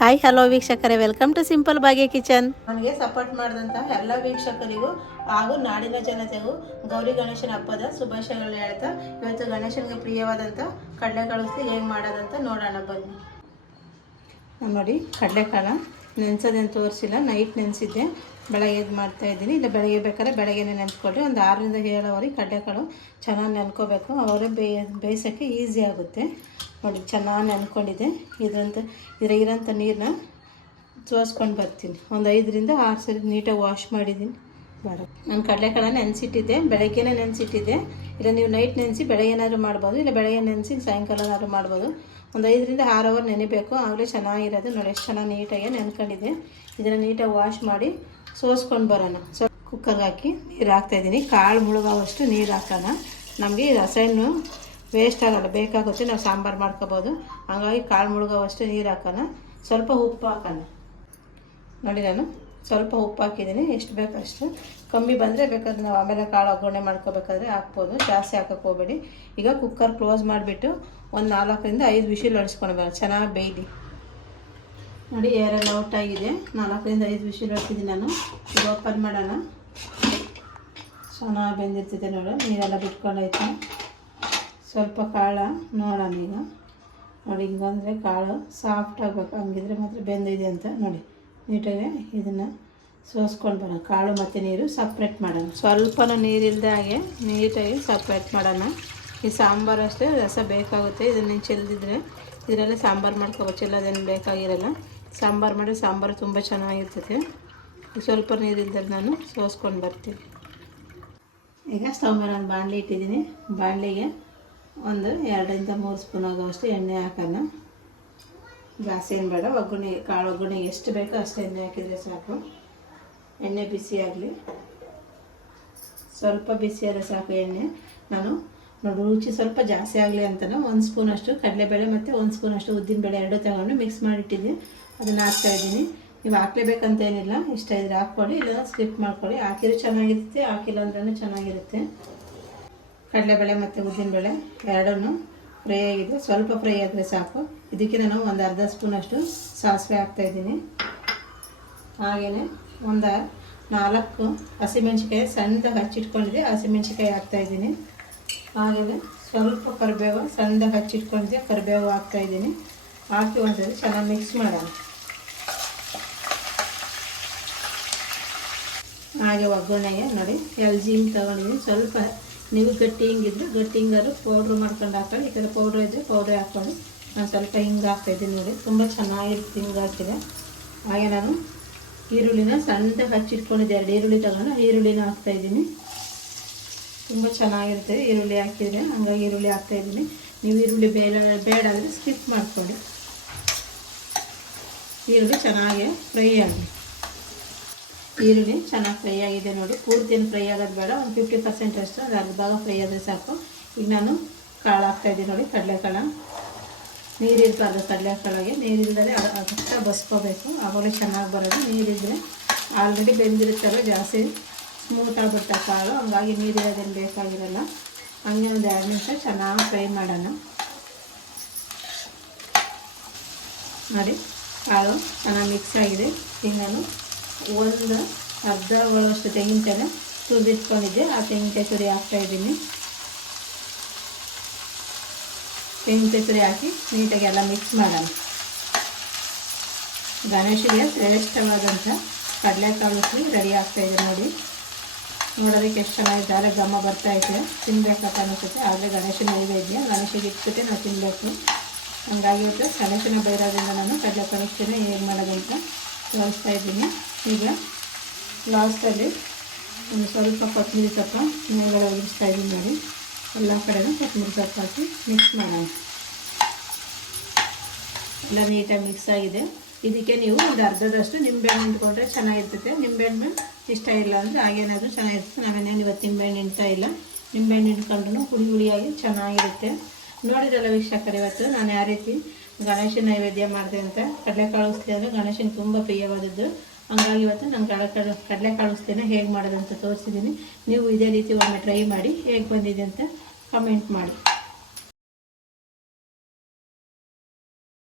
Hi hello ವೀಕ್ಷಕರೇ. Welcome to simple ಬಾಗೆ kitchen ನನಗೆ ಸಪೋರ್ಟ್ ಮಾಡಿದಂತಹ ಎಲ್ಲ ವೀಕ್ಷಕರಿಗೂ ಹಾಗೂ ನಾಡಿನ ಜನತೆಗೂ ಗೌರಿ ಗಣೇಶನ ಹಬ್ಬದ ಶುಭಾಶಯಗಳು ಹೇಳ್ತಾ, ಇವತ್ತು ಗಣೇಶನಿಗೆ ಪ್ರಿಯವಾದಂಥ ಕಳಿಸಿ ಹೇಗೆ ಮಾಡೋದಂತ ನೋಡೋಣ, ಬನ್ನಿ. ನಾನು ನೋಡಿ ಕಡಲೆಕಾಳು ನೆನೆಸೋದೇನು ತೋರಿಸಿಲ್ಲ ನೈಟ್ ನೆನೆಸಿದ್ದೆ. ಬೆಳಗ್ಗೆ ಇದು ಮಾಡ್ತಾ ಇದ್ದೀನಿ. ಇಲ್ಲ, ಬೆಳಗ್ಗೆ ಬೇಕಾದ್ರೆ ಬೆಳಗ್ಗೆನೇ ನೆನೆಸ್ಕೊಳ್ರಿ ಒಂದು ಆರರಿಂದ ಏಳುವರೆಗೆ ಕಡಲೆಕಾಳು ಚೆನ್ನಾಗಿ ನೆನ್ಕೋಬೇಕು. ಅವರೇ ಬೇಯ, ಬೇಯಿಸೋಕ್ಕೆ ಈಸಿ ಆಗುತ್ತೆ. ನೋಡಿ, ಚೆನ್ನಾಗಿ ನೆನ್ಕೊಂಡಿದೆ. ಇದರಂತ, ಇದ್ರ ಇರೋಂಥ ನೀರನ್ನ ಸೋಸ್ಕೊಂಡು ಬರ್ತೀನಿ. ಒಂದು ಐದರಿಂದ ಆರು ಸರಿ ನೀಟಾಗಿ ವಾಶ್ ಮಾಡಿದ್ದೀನಿ. ಬೇಡ ನಾನು ಕಡಲೆಕಾಳ ನೆನೆಸಿಟ್ಟಿದ್ದೆ. ಬೆಳಗ್ಗೆನೇ ನೆನೆಸಿಟ್ಟಿದ್ದೆ. ಇಲ್ಲ, ನೀವು ನೈಟ್ ನೆನೆಸಿ ಬೆಳಗ್ಗೆ ಏನಾದರೂ ಮಾಡ್ಬೋದು, ಇಲ್ಲ ಬೆಳಗ್ಗೆ ನೆನೆಸಿ ಸಾಯಂಕಾಲನಾದ್ರೂ ಮಾಡ್ಬೋದು. ಒಂದು ಐದರಿಂದ ಆರು ಅವರ್ ನೆನೆಬೇಕು. ಆಗಲೇ ಚೆನ್ನಾಗಿರೋದು. ನೋಡಿ, ಎಷ್ಟು ಚೆನ್ನಾಗಿ ನೀಟಾಗಿ ನೆನ್ಕೊಂಡಿದ್ದೆ ಇದನ್ನು ನೀಟಾಗಿ ವಾಶ್ ಮಾಡಿ ಸೋಸ್ಕೊಂಡು ಬರೋಣ. ಸೊ ಕುಕ್ಕರ್ಗೆ ಹಾಕಿ ನೀರು ಹಾಕ್ತಾಯಿದ್ದೀನಿ ಕಾಳು ಮುಳುಗೋವಷ್ಟು ನೀರು ಹಾಕೋಣ. ನಮಗೆ ರಸಾಯನ ವೇಸ್ಟ್ ಆಗಲ್ಲ ಬೇಕಾಗುತ್ತೆ ನಾವು ಸಾಂಬಾರು ಮಾಡ್ಕೋಬೋದು. ಹಂಗಾಗಿ ಕಾಳು ಮುಳುಗೋವಷ್ಟು ನೀರು ಹಾಕೋಣ. ಸ್ವಲ್ಪ ಉಪ್ಪು ಹಾಕೋಣ. ನೋಡಿ ನಾನು, ಸ್ವಲ್ಪ ಉಪ್ಪು ಹಾಕಿದ್ದೀನಿ. ಎಷ್ಟು ಬೇಕು ಅಷ್ಟು. ಕಮ್ಮಿ ಬಂದರೆ ಬೇಕಾದ್ರೆ ನಾವು ಆಮೇಲೆ ಕಾಳು ಒಗ್ಗರಣೆ ಮಾಡ್ಕೋಬೇಕಾದ್ರೆ ಹಾಕ್ಬೋದು. ಜಾಸ್ತಿ ಹಾಕಕ್ಕೆ ಹೋಗಬೇಡಿ. ಈಗ ಕುಕ್ಕರ್ ಕ್ಲೋಸ್ ಮಾಡಿಬಿಟ್ಟು ಒಂದು ನಾಲ್ಕರಿಂದ ಐದು ವಿಷಿಲ್ ಹೊಡಿಸ್ಕೊಳ್ಬೇಕು ಚೆನ್ನಾಗಿ ಬೇಯ್ದು ನೋಡಿ, ಏರೆಲ್ಲ ಔಟ್ ಆಗಿದೆ ನಾಲ್ಕರಿಂದ ಐದು ವಿಷಿಲ್ ಹೊಡ್ತಿದ್ದೀನಿ ನಾನು. ಈಗ ಓಪನ್ ಮಾಡೋಣ. ಚೆನ್ನಾಗಿ ಬೆಂದಿರ್ತಿದ್ದೆ ನೋಡು. ನೀರೆಲ್ಲ ಬಿಟ್ಕೊಂಡೈತೆ ಸ್ವಲ್ಪ ಕಾಳು ನೋಡೋಣ ಈಗ. ನೋಡಿ, ಹಿಂಗಂದರೆ ಕಾಳು ಸಾಫ್ಟ್ ಆಗಬೇಕು. ಹಂಗಿದ್ರೆ ಮಾತ್ರ ಬೆಂದಿದೆ ಅಂತ ನೋಡಿ. ನೀಟಾಗಿ ಇದನ್ನು ಸೋಸ್ಕೊಂಡು ಬರೋಣ. ಕಾಳು ಮತ್ತು ನೀರು ಸಪ್ರೇಟ್ ಮಾಡೋಣ. ಸ್ವಲ್ಪನೂ ನೀರಿಲ್ಲದೆ ಹಾಗೆ ನೀಟಾಗಿ ಸಪ್ರೇಟ್ ಮಾಡೋಣ. ಈ ಸಾಂಬಾರು ಅಷ್ಟೇ ರಸ ಬೇಕಾಗುತ್ತೆ. ಇದನ್ನು ಚೆಲ್ದಿದ್ರೆ ಇದರಲ್ಲೇ ಸಾಂಬಾರು ಮಾಡ್ಕೋಬೋದು. ಚೆಲ್ಲೋದೇನು ಬೇಕಾಗಿರಲ್ಲ. ಸಾಂಬಾರು ಮಾಡಿ ಸಾಂಬಾರು ತುಂಬ ಚೆನ್ನಾಗಿರ್ತದೆ. ಸ್ವಲ್ಪ ನೀರಿಲ್ಲದೆ ನಾನು ಸೋಸ್ಕೊಂಡು ಬರ್ತೀನಿ. ಈಗ ಸ್ಟವ್ ಮೇಲೆ ಬಾಣಲಿ ಇಟ್ಟಿದ್ದೀನಿ. ಬಾಣಲಿಗೆ ಒಂದು ಎರಡರಿಂದ ಮೂರು ಸ್ಪೂನ್ ಆಗೋಷ್ಟು ಎಣ್ಣೆ ಹಾಕೋಣ. ಜಾಸ್ತಿ ಏನು ಬೇಡ, ಒಗ್ಗರಣೆ, ಕಾಳು ಒಗ್ಗರಣೆ ಎಷ್ಟು ಬೇಕೋ ಅಷ್ಟು ಎಣ್ಣೆ ಹಾಕಿದರೆ ಸಾಕು. ಎಣ್ಣೆ ಬಿಸಿ ಆಗಲಿ. ಸ್ವಲ್ಪ ಬಿಸಿಯಾದರೆ ಸಾಕು ಎಣ್ಣೆ. ನಾನು ನೋಡಿ, ರುಚಿ ಸ್ವಲ್ಪ ಜಾಸ್ತಿ ಆಗಲಿ ಅಂತಲೂ ಒಂದು ಸ್ಪೂನಷ್ಟು ಕಡಲೆಬೇಳೆ ಮತ್ತು ಒಂದು ಸ್ಪೂನಷ್ಟು ಉದ್ದಿನಬೇಳೆ ಎರಡು ತಗೊಂಡು ಮಿಕ್ಸ್ ಮಾಡಿಟ್ಟಿದ್ದೆ ಅದನ್ನು ಹಾಕ್ತಾ ಇದ್ದೀನಿ. ನೀವು ಹಾಕ್ಲೇಬೇಕಂತ ಏನಿಲ್ಲ, ಇಷ್ಟ ಇದ್ರೆ ಹಾಕ್ಕೊಳ್ಳಿ, ಇಲ್ಲ ಸ್ಕಿಪ್ ಮಾಡ್ಕೊಳ್ಳಿ. ಹಾಕಿದ್ರೆ ಚೆನ್ನಾಗಿರುತ್ತೆ, ಹಾಕಿಲ್ಲ ಅಂದ್ರೂ ಚೆನ್ನಾಗಿರುತ್ತೆ. ಕಡಲೆಬೇಳೆ ಮತ್ತು ಉದ್ದಿನಬೇಳೆ ಎರಡನ್ನು ಫ್ರೈ ಆಗಿದೆ. ಸ್ವಲ್ಪ ಫ್ರೈ ಆದರೆ ಸಾಕು. ಇದಕ್ಕೆ ನಾನು ಒಂದು ಅರ್ಧ ಸ್ಪೂನಷ್ಟು ಸಾಸಿವೆ ಹಾಕ್ತಾಯಿದ್ದೀನಿ ಹಾಗೆಯೇ ಒಂದು ನಾಲ್ಕು ಹಸಿಮೆಣ್ಸಿಕಾಯಿ ಸಣ್ಣದಾಗಿ ಹಚ್ಚಿಟ್ಕೊಂಡಿದ್ದೆ ಹಸಿಮೆಣ್ಸಿಕಾಯಿ ಹಾಕ್ತಾಯಿದ್ದೀನಿ ಹಾಗೆಯೇ ಸ್ವಲ್ಪ ಕರಿಬೇವು ಸಣ್ಣದಾಗಿ ಹಚ್ಚಿಟ್ಕೊಂಡಿದ್ದೆ, ಕರಿಬೇವು ಹಾಕ್ತಾಯಿದ್ದೀನಿ ಹಾಕಿ ಒಂದ್ಸರಿ ಚೆನ್ನಾಗಿ ಮಿಕ್ಸ್ ಮಾಡೋಣ. ಹಾಗೆ ಒಗ್ಗರಣೆಗೆ ನೋಡಿ ಎಲ್ ಜಿ ತೊಗೊಂಡಿದ್ದೀನಿ. ಸ್ವಲ್ಪ ನೀವು ಗಟ್ಟಿ ಹಿಂಗಿದ್ರೆ ಗಟ್ಟಿ ಹಿಂಗಾದ್ರು ಪೌಡ್ರ್ ಮಾಡ್ಕೊಂಡು ಹಾಕೊಳ್ಳಿ ಈ ಕಡೆ ಪೌಡ್ರ್ ಇದ್ದರೆ ಪೌಡ್ರ್ ಹಾಕ್ಕೊಂಡು ನಾನು ಸ್ವಲ್ಪ ಹಿಂಗೆ ಹಾಕ್ತಾಯಿದ್ದೀನಿ ನೋಡಿ. ತುಂಬ ಚೆನ್ನಾಗಿರುತ್ತೆ, ಹಿಂಗೆ ಹಾಕಿದೆ ಹಾಗೆ ನಾನು ಈರುಳ್ಳಿನ ಸಣ್ಣದಾಗಿ ಹಚ್ಚಿಟ್ಕೊಂಡಿದ್ದೆ. ಎರಡು ಈರುಳ್ಳಿ ತಗೊಂಡು ಈರುಳ್ಳಿನ ಹಾಕ್ತಾಯಿದ್ದೀನಿ ತುಂಬ ಚೆನ್ನಾಗಿರುತ್ತೆ ಈರುಳ್ಳಿ ಹಾಕಿದರೆ. ಹಂಗಾಗಿ ಈರುಳ್ಳಿ ಹಾಕ್ತಾಯಿದ್ದೀನಿ ನೀವು ಈರುಳ್ಳಿ ಬೇಡ ಬೇಡ ಅಂದರೆ ಸ್ಕಿಪ್ ಮಾಡ್ಕೊಳ್ಳಿ. ಈರುಳ್ಳಿ ಚೆನ್ನಾಗಿ ಫ್ರೈ ಆಗಲಿ ಈರುಳ್ಳಿ ಚೆನ್ನಾಗಿ ಫ್ರೈ ಆಗಿದೆ ನೋಡಿ. ಪೂರ್ತಿಯನ್ನು ಫ್ರೈ ಆಗೋದು ಬೇಡ. ಒಂದು ಫಿಫ್ಟಿ ಪರ್ಸೆಂಟ್ ಅಷ್ಟು ಅದು ಅರ್ಧ ಭಾಗ ಫ್ರೈ ಆದರೆ ಸಾಕು. ಈಗ ನಾನು ಕಾಳು ಹಾಕ್ತಾಯಿದ್ದೀನಿ ನೋಡಿ, ಕಡಲೆಕಾಳು. ನೀರಿರ್ಬಾರ್ದು ಕಡಲೆಕಾಳಿಗೆ. ನೀರಿಲ್ಲದೆ ಅದಕ್ಕೆ ಬಸ್ಕೋಬೇಕು. ಆವಾಗಲೇ ಚೆನ್ನಾಗಿ ಬರೋದು ನೀರಿದ್ರೆ ಆಲ್ರೆಡಿ ಬೆಂದಿರುತ್ತಲ್ಲ, ಜಾಸ್ತಿ ಸ್ಮೂತ್ ಆಗ್ಬಿಡುತ್ತೆ ಕಾಳು. ಹಂಗಾಗಿ ನೀರಿರೋದೇನು ಬೇಕಾಗಿರಲ್ಲ. ಹಂಗೆ ಒಂದು ಎರಡು ನಿಮಿಷ ಚೆನ್ನಾಗಿ ಫ್ರೈ ಮಾಡೋಣ. ನೋಡಿ, ಕಾಳು ಚೆನ್ನಾಗಿ ಮಿಕ್ಸ್ ಆಗಿದೆ. ಈಗ ನಾನು ಒಂದು ಅರ್ಧ ಒಳಷ್ಟು ತೆಂಗಿನಕಾಯಿನ ತುರಿದಿಟ್ಕೊಂಡಿದ್ದೆ. ಆ ತೆಂಗಿನಕಾಯಿ ತುರಿ ಹಾಕ್ತಾಯಿದ್ದೀನಿ ತೆಂಗಿನಕಾಯಿ ತುರಿ ಹಾಕಿ ನೀಟಾಗಿ ಎಲ್ಲ ಮಿಕ್ಸ್ ಮಾಡೋಣ. ಗಣೇಶಿಗೆ ಶ್ರೇಷ್ಠವಾದಂಥ ಕಡಲೆಕಾಳು ಸಿ ರೆಡಿ ಆಗ್ತಾಯಿದೆ ನೋಡಿ. ನೋಡೋದಕ್ಕೆ ಎಷ್ಟು ಚೆನ್ನಾಗಿದ್ದಾರೆ. ಘಮ ಬರ್ತಾಯಿದೆ ತಿನ್ನಬೇಕಂತ ಅನಿಸುತ್ತೆ. ಆದರೆ ಗಣೇಶನ ಇದೆಯಾ? ಗಣೇಶಿಗೆ ಇಟ್ಬಿಟ್ಟು ನಾವು ತಿನ್ನಬೇಕು ಹಂಗಾಗಿ ಇವತ್ತು ಗಣೇಶನ ಬೈರೋದ್ರಿಂದ ನಾನು ಕಡಲೆಕಾಳು ಫ್ರೀನ ಏನು ಮಾಡೋದಂತ ತೋರಿಸ್ತಾ ಇದ್ದೀನಿ. ಈಗ ಲಾಸ್ಟಲ್ಲಿ ಒಂದು ಸ್ವಲ್ಪ ಕೊತ್ತಂಬರಿ ಸೊಪ್ಪು ಮೇಲ್ಗಡೆ ಉದುರಿಸ್ತಾ ಇದ್ದೀನಿ ನೋಡಿ. ಎಲ್ಲ ಕಡೆಯೂ ಕೊತ್ತಂಬರಿ ಸೊಪ್ಪು ಹಾಕಿ ಮಿಕ್ಸ್ ಮಾಡೋಣ. ಎಲ್ಲ ನೀಟಾಗಿ ಮಿಕ್ಸ್ ಆಗಿದೆ. ಇದಕ್ಕೆ ನೀವು ಒಂದು ಅರ್ಧದಷ್ಟು ನಿಂಬೆಹಣ್ಣು ಇಟ್ಕೊಂಡ್ರೆ ಚೆನ್ನಾಗಿರ್ತೈತೆ ನಿಂಬೆಹಣ್ಣು ಇಷ್ಟ ಇಲ್ಲ ಅಂದರೆ ಹಾಗೇನಾದರೂ ಚೆನ್ನಾಗಿರ್ತದೆ. ನಾವೇನೇನು ಇವತ್ತು ನಿಂಬೆಹಣ್ಣು ಇಡ್ತಾ ಇಲ್ಲ. ನಿಂಬೆಹಣ್ಣು ಇಟ್ಕೊಂಡ್ರೂ ಹುಳಿ ಹುಳಿಯಾಗಿ ಚೆನ್ನಾಗಿರುತ್ತೆ. ನೋಡಿದ್ರಲ್ಲ ವೀಕ್ಷಕರು ಇವತ್ತು, ನಾನು ಯಾವ ರೀತಿ ಗಣೇಶ ನೈವೇದ್ಯ ಮಾಡಿದೆ ಅಂತ. ಕಡಲೆಕಾಳು ಉಸ್ಲಿ ಅಂದರೆ ಗಣೇಶನ ತುಂಬ ಪ್ರಿಯವಾದದ್ದು. ಹಂಗಾಗಿ ಇವತ್ತು ನಾನು ಕಡಲೆಕಾಳು ಕಡಲೆಕಾಳು ಉಸ್ಲಿನ ಹೇಗೆ ಮಾಡೋದಂತ ತೋರಿಸಿದ್ದೀನಿ ನೀವು ಇದೇ ರೀತಿ ಒಮ್ಮೆ ಟ್ರೈ ಮಾಡಿ ಹೇಗೆ ಬಂದಿದೆ ಅಂತ ಕಮೆಂಟ್ ಮಾಡಿ.